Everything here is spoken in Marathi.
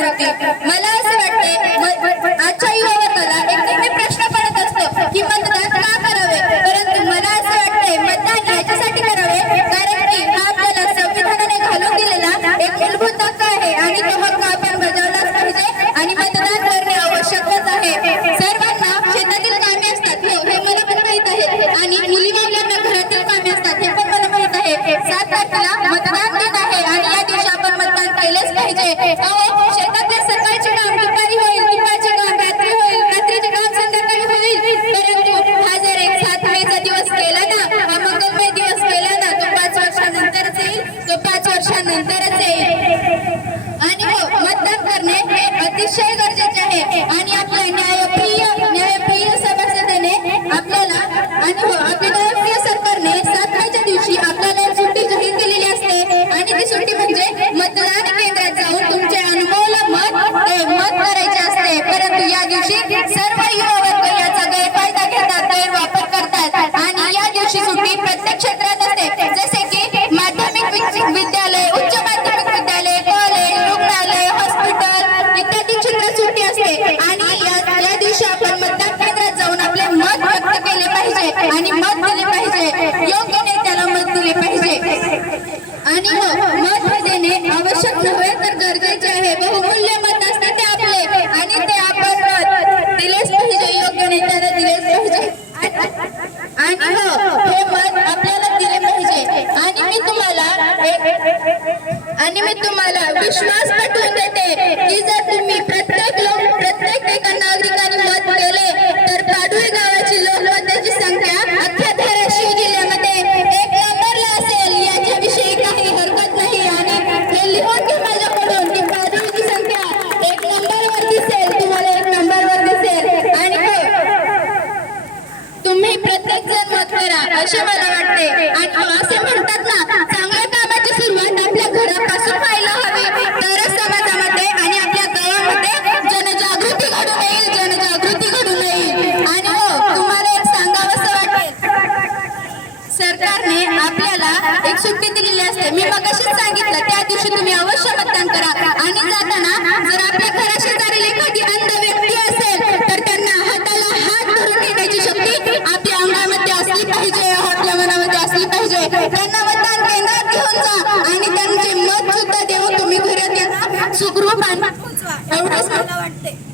जागृती मला असं वाटते आजच्या युवा वर्गाला एक नेहमी प्रश्न पडत असतो की मतदान का करावे? परंतु मला असं वाटते मतदान याच्यासाठी करावे कारण की हा आपल्याला संविधानाने घालून दिलेला एक मूलभूत हक्क आहे आणि तो हक्क आपण बजावलाच पाहिजे आणि मतदान करणे आवश्यकच आहे. सर्वांना शेतातील कामे असतात हो हे मला पण माहीत आहे. आणि मुली मुलांना घरातील कामे असतात हे पण मला माहीत आहे. सात तारखेला मतदान दिन आहे आणि या दिवशी आपण मतदान केलेच पाहिजे. पाच येईल आणि हो, मतदान करणे हे अतिशय गरजेचे आहे. आणि आपल्या न्यायप्रिय न्यायप्रिय सभासदाने आपल्याला आणि हो आपल्या न्यायप्रिय सरकारने सात मेच्या दिवशी आपल्याला सुट्टी जाहीर केलेली असते. आणि ती सुट्टी म्हणजे मतदान केंद्रात जाऊन तुमचे अनुभवला मत ते मत करायचे असते. परंतु या दिवशी दिवशी आपण मतदान केंद्रात जाऊन आपले मत व्यक्त केले पाहिजे आणि मत दिले पाहिजे. योग्य नेत्याला मत दिले पाहिजे. आणि हो मत देणे आवश्यक नव्हे तर गरजेचे आहे. बहुमूल्य मत असते ते आपले. आणि ते आपण मत दिलेच पाहिजे. योग्य नेत्याला दिलेच पाहिजे. आणि हो हे मत आपल्याला दिले पाहिजे. आणि मी तुम्हाला आणि मी तुम्हाला विश्वास पटवून देते. प्रत्येक जण मत करा असे मला वाटते. आणि असे म्हणतात ना चांगल्या कामाची सुरुवात आपल्या घरापासून व्हायला हवी. तरच समाजामध्ये आणि आपल्या गावामध्ये जनजागृती घडून येईल जनजागृती घडून येईल आणि हो तुम्हाला एक सांगावंसं वाटेल सरकारने आपल्याला एक सुट्टी दिलेली असते. मी मगाशीच सांगितलं त्या दिवशी तुम्ही अवश्य मतदान करा. आणि जाताना जरा त्यांना मतदान केंद्रात घेऊन जा आणि त्यांचे मत सुद्धा देऊन तुम्ही घरात या सुखरूप आणि एवढंच मला वाटतं